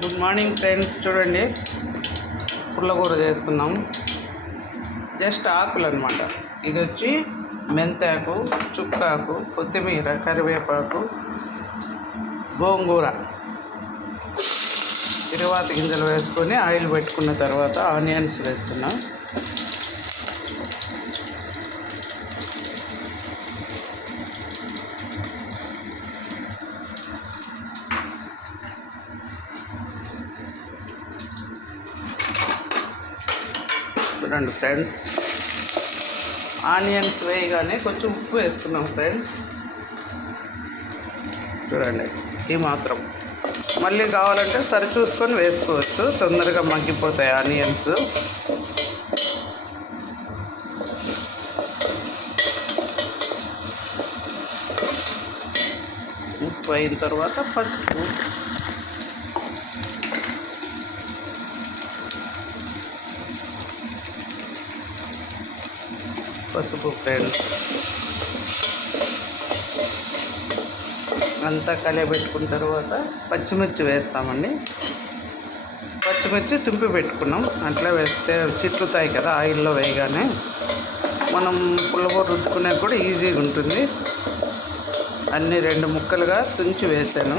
Good morning friends. చూడండి, పుల్లకూర చేస్తున్నాం. Just ఆకులు అనమాట. ఇది వచ్చి మెంతాకు, చుక్కాకు, కొత్తిమీర, కరివేపాకు, గోంగూర, తిరువాత గింజలు వేసుకొని ఆయిల్ పెట్టుకున్న తర్వాత ఆనియన్స్ వేస్తున్నాం. చూడండి ఫ్రెండ్స్, ఆనియన్స్ వేయగానే కొంచెం ఉప్పు వేసుకున్నాం ఫ్రెండ్స్. చూడండి, ఈ మాత్రం. మళ్ళీ కావాలంటే సరి చూసుకొని వేసుకోవచ్చు, తొందరగా మగ్గిపోతాయి ఆనియన్స్. ఉప్పు అయిన తర్వాత పసుపు ఫ్రెండ్స్. అంతా కలియబెట్టుకున్న తర్వాత పచ్చిమిర్చి వేస్తామండి. పచ్చిమిర్చి తుంపి పెట్టుకున్నాం. అట్లా వేస్తే చిట్లుతాయి కదా ఆయిల్లో వేయగానే. మనం పుల్లకూర రుద్దుకునే కూడా ఈజీగా ఉంటుంది. అన్నీ 2 ముక్కలుగా తుంచి వేసాను.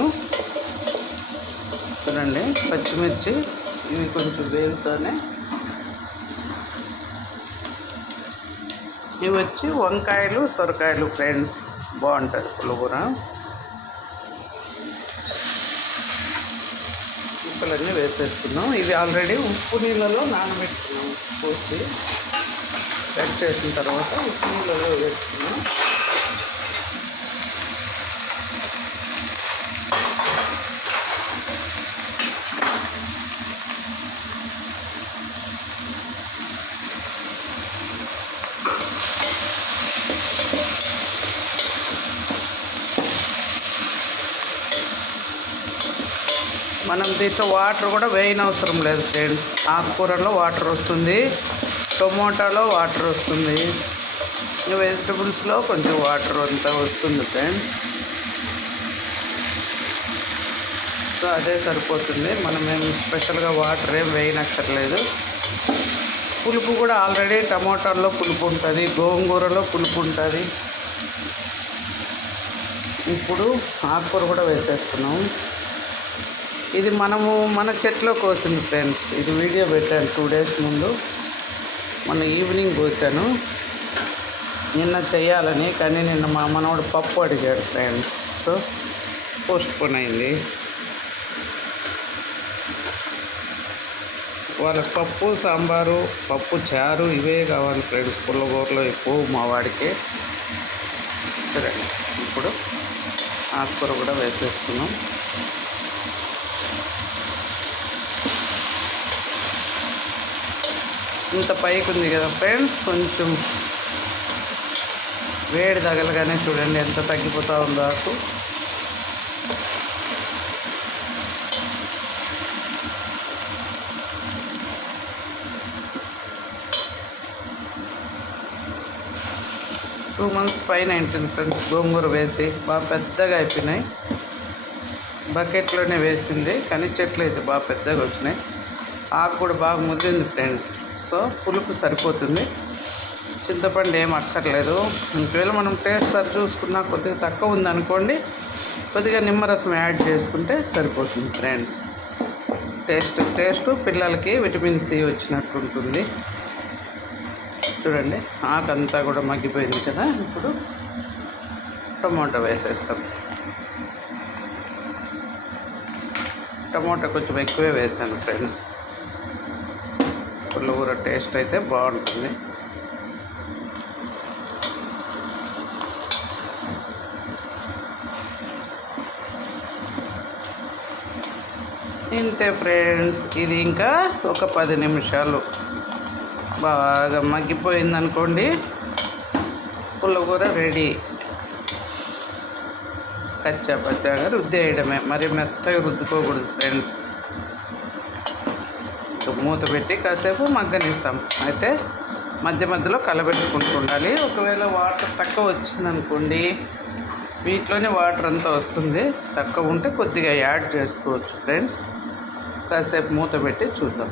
చూడండి, పచ్చిమిర్చి ఇవి కొంచెం వేలుతోనే. ఇవి వచ్చి వంకాయలు, సొరకాయలు ఫ్రెండ్స్. బాగుంటుంది పుల్లకూర. ముక్కలన్నీ వేసేసుకున్నాం. ఇవి ఆల్రెడీ ఉప్పు నీళ్ళలో నానబెట్టుకున్నాం. పోసి కట్ చేసిన తర్వాత ఉప్పు నీళ్ళలో వేసుకున్నాం. మనం దీంట్లో వాటర్ కూడా వేయనవసరం లేదు ఫ్రెండ్స్. ఆకుకూరలో వాటర్ వస్తుంది, టొమాటోలో వాటర్ వస్తుంది, వెజిటబుల్స్లో కొంచెం వాటర్ అంతా వస్తుంది ఫ్రెండ్స్. సో అదే సరిపోతుంది. మనం ఏం స్పెషల్గా వాటర్ ఏం వేయనక్కర్లేదు. పులుపు కూడా ఆల్రెడీ టమాటాల్లో పులుపు ఉంటుంది, గోంగూరలో పులుపు ఉంటుంది. ఇప్పుడు ఆకుకూర కూడా వేసేస్తున్నాం. ఇది మన చెట్లో కోసింది ఫ్రెండ్స్. ఇది వీడియో పెట్టాను 2 days ముందు. మొన్న ఈవినింగ్ కోసాను. నిన్న చేయాలని, కానీ నిన్న మా మనవాడు పప్పు అడిగాడు ఫ్రెండ్స్. సో పోస్ట్పోన్ అయింది. వాళ్ళకి పప్పు, సాంబారు, పప్పు చారు ఇవే కావాలి ఫ్రెండ్స్. పుల్లకూరలో ఎక్కువ మా వాడికి. చూడండి, ఇప్పుడు ఆకుకూర కూడా వేసేస్తున్నాం. ఇంత పైకి ఉంది కదా ఫ్రెండ్స్, కొంచెం వేడి తగలగానే చూడండి ఎంత తగ్గిపోతూ ఉందో ఆకు. టూ మంత్స్ పైన ఉంటుంది ఫ్రెండ్స్ గోంగూర వేసి. బాగా పెద్దగా అయిపోయినాయి. బకెట్లోనే వేసింది, కానీ చెట్లు అయితే బాగా పెద్దగా వచ్చినాయి. ఆకు కూడా బాగా ముద్దింది ఫ్రెండ్స్. సో పులుపు సరిపోతుంది. చింతపండు ఏం అక్కర్లేదు. ఒకవేళ మనం టేస్ట్ సరి చూసుకున్నా కొద్దిగా తక్కువ ఉందనుకోండి, కొద్దిగా నిమ్మరసం యాడ్ చేసుకుంటే సరిపోతుంది ఫ్రెండ్స్. టేస్ట్ పిల్లలకి విటమిన్ సి వచ్చినట్టు ఉంటుంది. చూడండి, ఆకంతా కూడా మగ్గిపోయింది కదా. ఇప్పుడు టమాటో వేసేస్తాం. టమాటో కొంచెం ఎక్కువే వేసాను ఫ్రెండ్స్. పుల్లకూర టేస్ట్ అయితే బాగుంటుంది. ఇంతే ఫ్రెండ్స్. ఇది ఇంకా ఒక 10 నిమిషాలు బాగా మగ్గిపోయిందనుకోండి, పుల్లకూర రెడీ. కచ్చా పచ్చాగా రుద్దేయడమే, మరి మెత్తగా రుద్దుకోకూడదు ఫ్రెండ్స్. మూత పెట్టి కాసేపు మగ్గనిస్తాం. అయితే మధ్య మధ్యలో కలబెట్టుకుంటూ ఉండాలి. ఒకవేళ వాటర్ తక్కువ వచ్చిందనుకోండి, వీటిలోనే వాటర్ అంతా వస్తుంది. తక్కువ ఉంటే కొద్దిగా యాడ్ చేసుకోవచ్చు ఫ్రెండ్స్. కాసేపు మూత పెట్టి చూద్దాం.